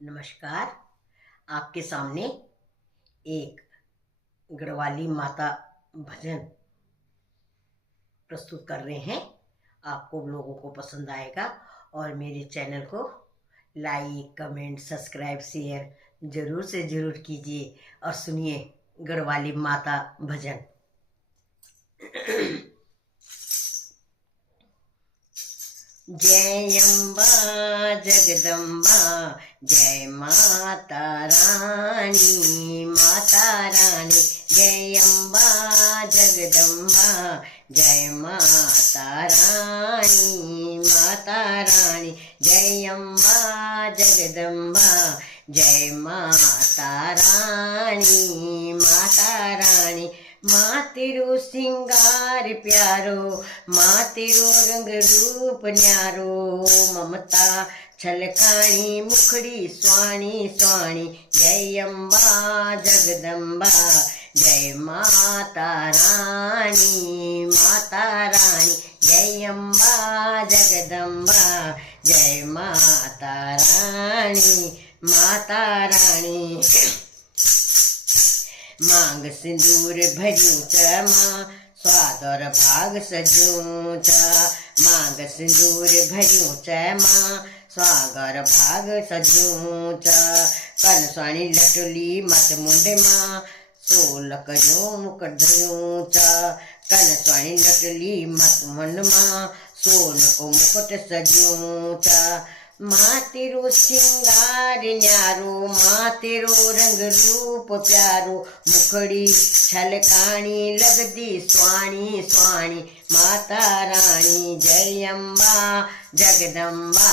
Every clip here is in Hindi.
नमस्कार। आपके सामने एक गढ़वाली माता भजन प्रस्तुत कर रहे हैं। आपको लोगों को पसंद आएगा और मेरे चैनल को लाइक, कमेंट, सब्सक्राइब, शेयर जरूर से जरूर कीजिए और सुनिए गढ़वाली माता भजन। जय अम्बा जगदम्बा, जय माता रानी, माता रानी। जय अम्बा जगदम्बा, जय माता रानी, माता रानी। जय अम्बा जगदम्बा, जय माता रानी, माता रानी। माँ तेरो सिंगार प्यारो, माँ तेरो रंग रूप न्यारो, ममता छलकाणी मुखड़ी स्वाणी स्वाणी। जय अम्बा जगदम्बा, जय माता रानी, माता रानी। जय अम्बा जगदम्बा, जय माता रानी, माता रानी। मांग सिंदूर भरियूं च मां, स्वाद और भाग सजूं च। मांग सिंदूर भरियूं च मां, स्वाग और भाग सजूं च। कन स्वाणी लटली मत मुंड मां, सोल करियूं मुकुट धरियूं च। कन स्वाणी लटली मत मुंड मां, सोल को मुकुट सजूं च। माँ तेरो सिंगार न्यारो, माँ तेरो रंग रूप प्यारो, मुखड़ी छलकाणी लगदी स्वाणी स्वाणी। माता रानी जय अम्बा जगदम्बा,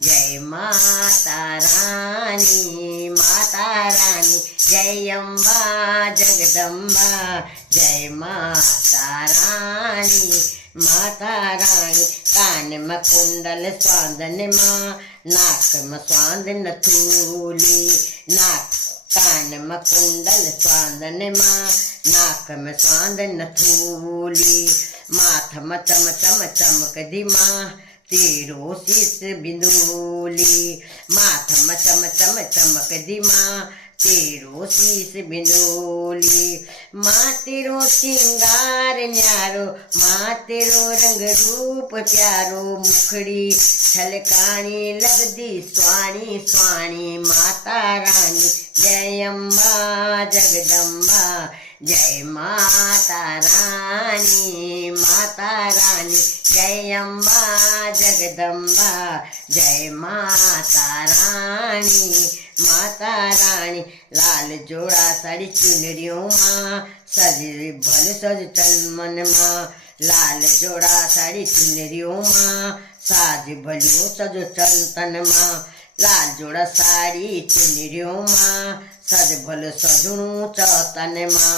जय माता रानी, माता रानी। जय अम्बा जगदम्बा, जय माता रानी, माता रानी। कान में कुंडल स्वांदन मां, नाक में स्वांद नथुली, नाक कान में कुंडल स्वांदन मां, नाक में स्वांद नथुली। माथ में चम चम चमकदी मां, तेरो शीस बिंदुली। माथ में चम चम चमकदी मां, तेरो शीस बिंदुली। माँ तेरो सिंगार न्यारो, माँ तेरो रंग रूप प्यारो, मुखड़ी छलकाणी लगदी स्वाणी स्वाणी। माता रानी जय अम्बा जगदम्बा, जय माता रानी, माता रानी। जय अम्बा जगदम्बा, जय माता रानी, माता रानी। लाल जोड़ा साड़ी चुनरियों माँ, सज भल सज तन मन माँ। लाल जोड़ा साड़ी चुनरियों माँ, साज भलियो सजो तन माँ। लाल जोड़ा साड़ी चुनरियों माँ, सज भल सजुणु तन माँ।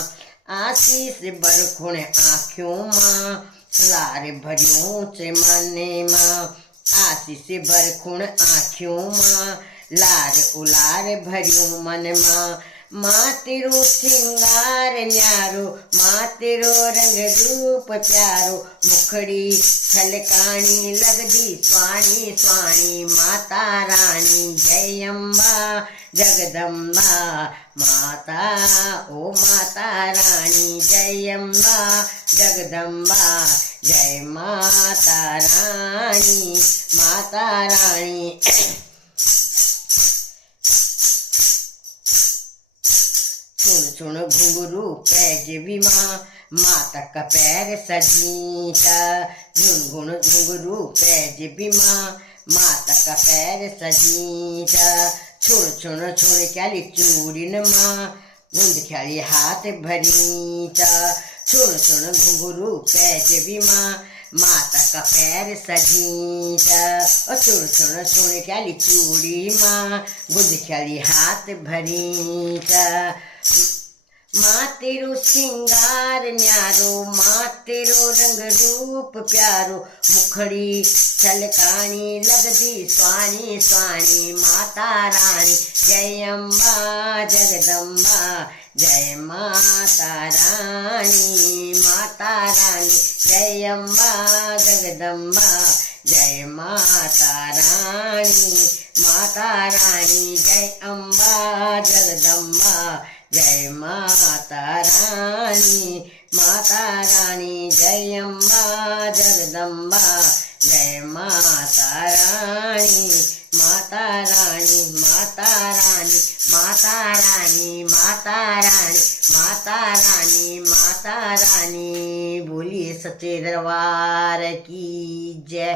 आशीष बरखुण आँखों माँ, लार भरियों से मने माँ। आशीष बरखुण आँखों माँ, लार उलार भरियों मन माँ। माँ तेरो सिंगार न्यारो, माँ तेरो रंग रूप प्यारो, मुखड़ी छलकाणी लगदी स्वाणी स्वाणी। माता रानी जय अम्बा जगदम्बा, माता ओ माता रानी जय अम्बा जगदम्बा, जय माता रानी, माता रानी। सुन सुन घुंघरू पैज विमा, माता का पैर सजीता। झुनझुन घुंघरू पैज विमा, माता का पैर सजीता। छुण छुण छुण क्याली चूड़िन माँ, गुंद ख्याली हाथ भरीता। छुण छुण घुंघरू पैज विमा, माता का पैर सजीता। और छुण छुण छुण क्याली चूड़ी माँ, गुंद ख्याली हाथ भरीता। माँ तेरो सिंगार न्यारो, माँ तेरो रंग रूप प्यारो, मुखड़ी छलकाणी लगदी स्वाणी स्वाणी। माता रानी जय अम्बा जगदम्बा, जय माता रानी, माता रानी। जय अम्बा जगदम्बा, जय माता रानी जय अम्बा जगदम्बा जय माता रानी जय अम्बा जगदम्बा जय माता रानी बोलिए सच्चे दरबार की जय।